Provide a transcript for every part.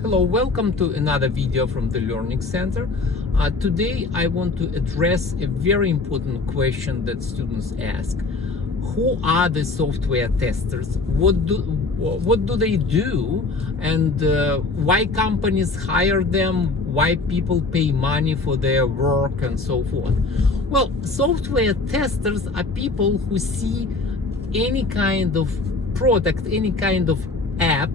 Hello, welcome to another video from the Learnix Center. Today I want to address a very important question that students ask. Who are the software testers? What do they do? And why companies hire them? Why people pay money for their work and so forth? Well, software testers are people who see any kind of product, any kind of app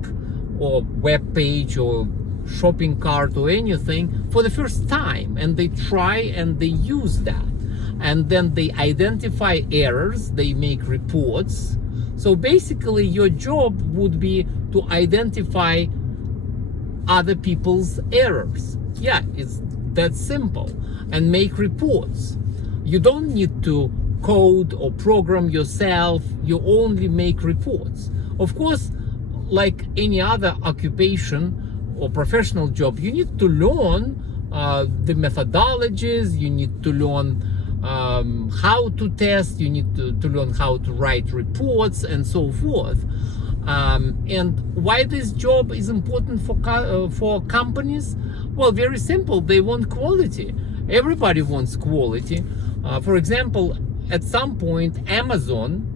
or web page or shopping cart or anything for the first time, and they try and they use that, and then they identify errors, they make reports. So basically your job would be to identify other people's errors. Yeah, it's that simple. And make reports. You don't need to code or program yourself, you only make reports. Of course, like any other occupation or professional job, you need to learn the methodologies, you need to learn how to test, you need to learn how to write reports and so forth. And why this job is important for companies? Well, very simple. They want quality. Everybody wants quality. For example, at some point, Amazon,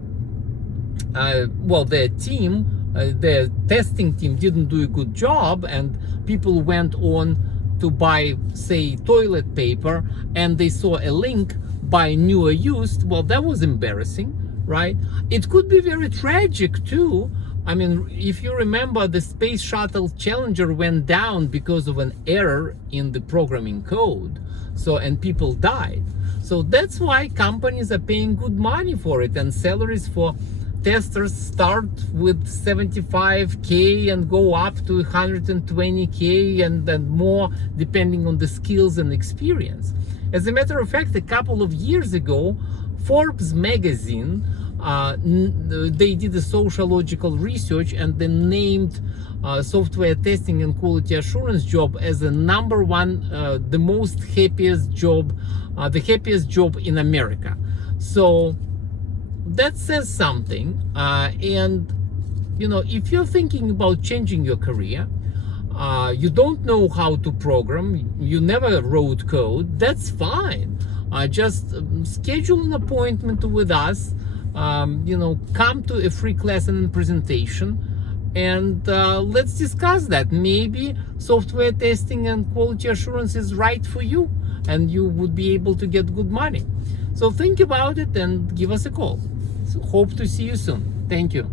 their testing team didn't do a good job, and people went on to buy, say, toilet paper, and they saw a link, buy new or used. Well, that was embarrassing, right? It could be very tragic too. I mean, if you remember, the Space Shuttle Challenger went down because of an error in the programming code. And people died. So that's why companies are paying good money for it, and salaries for testers start with 75K and go up to 120K and then more, depending on the skills and experience. As a matter of fact, a couple of years ago, Forbes magazine, they did a sociological research, and they named software testing and quality assurance job as the number one, the most happiest job, the happiest job in America. So that says something. And you know, if you're thinking about changing your career, you don't know how to program, you never wrote code, that's fine. Just schedule an appointment with us, come to a free class and presentation, and let's discuss that. Maybe software testing and quality assurance is right for you, and you would be able to get good money. So think about it and give us a call. So hope to see you soon. Thank you.